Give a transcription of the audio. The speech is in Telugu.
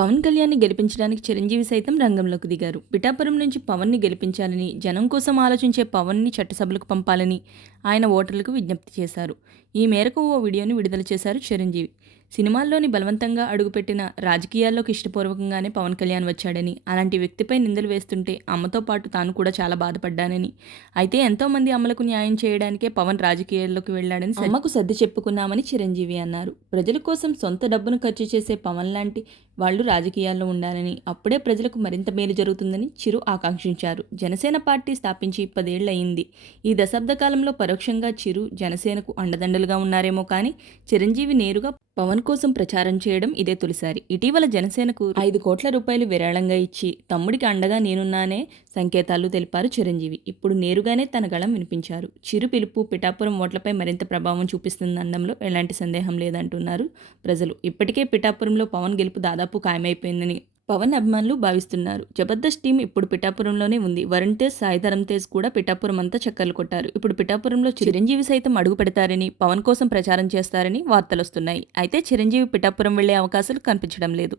పవన్ కళ్యాణ్‌ని గెలిపించడానికి చిరంజీవి సైతం రంగంలోకి దిగారు. పిఠాపురం నుంచి పవన్‌ని గెలిపించాలని, జనం కోసం ఆలోచించే పవన్‌ని చట్టసభలకు పంపాలని ఆయన ఓటర్లకు విజ్ఞప్తి చేశారు. ఈ మేరకు ఓ వీడియోని విడుదల చేశారు చిరంజీవి. సినిమాల్లోని బలవంతంగా అడుగుపెట్టిన రాజకీయాల్లోకి ఇష్టపూర్వకంగానే పవన్ కళ్యాణ్ వచ్చాడని, అలాంటి వ్యక్తిపై నిందలు వేస్తుంటే అమ్మతో పాటు తాను కూడా చాలా బాధపడ్డానని, అయితే ఎంతోమంది అమ్మలకు న్యాయం చేయడానికే పవన్ రాజకీయాల్లోకి వెళ్లాడని అమ్మకు సర్ది చెప్పుకున్నామని చిరంజీవి అన్నారు. ప్రజల కోసం సొంత డబ్బును ఖర్చు చేసే పవన్ లాంటి వాళ్ళు రాజకీయాల్లో ఉండాలని, అప్పుడే ప్రజలకు మరింత మేలు జరుగుతుందని చిరు ఆకాంక్షించారు. జనసేన పార్టీ స్థాపించి 10 ఏళ్లయింది. ఈ దశాబ్ద కాలంలో పరోక్షంగా చిరు జనసేనకు అండదండలుగా ఉన్నారేమో కానీ చిరంజీవి నేరుగా పవన్ కోసం ప్రచారం చేయడం ఇదే తొలిసారి. ఇటీవల జనసేనకు 5 కోట్ల రూపాయలు విరాళంగా ఇచ్చి తమ్ముడికి అండగా నేనున్నానే సంకేతాలు తెలిపారు చిరంజీవి. ఇప్పుడు నేరుగానే తన గళం వినిపించారు. చిరు పిలుపు పిఠాపురం ఓట్లపై మరింత ప్రభావం చూపిస్తుందనడంలో ఎలాంటి సందేహం లేదంటున్నారు ప్రజలు. ఇప్పటికే పిఠాపురంలో పవన్ గెలుపు దాదాపు ఖాయమైపోయిందని పవన్ అభిమానులు భావిస్తున్నారు. జబర్దస్త్ టీం ఇప్పుడు పిఠాపురంలోనే ఉంది. వరుణ్ తేజ్, సాయి ధరమ్ తేజ్ కూడా పిఠాపురం అంతా చక్కర్లు కొట్టారు. ఇప్పుడు పిఠాపురంలో చిరంజీవి సైతం అడుగు పెడతారని, పవన్ కోసం ప్రచారం చేస్తారని వార్తలొస్తున్నాయి. అయితే చిరంజీవి పిఠాపురం వెళ్లే అవకాశాలు కనిపించడం లేదు.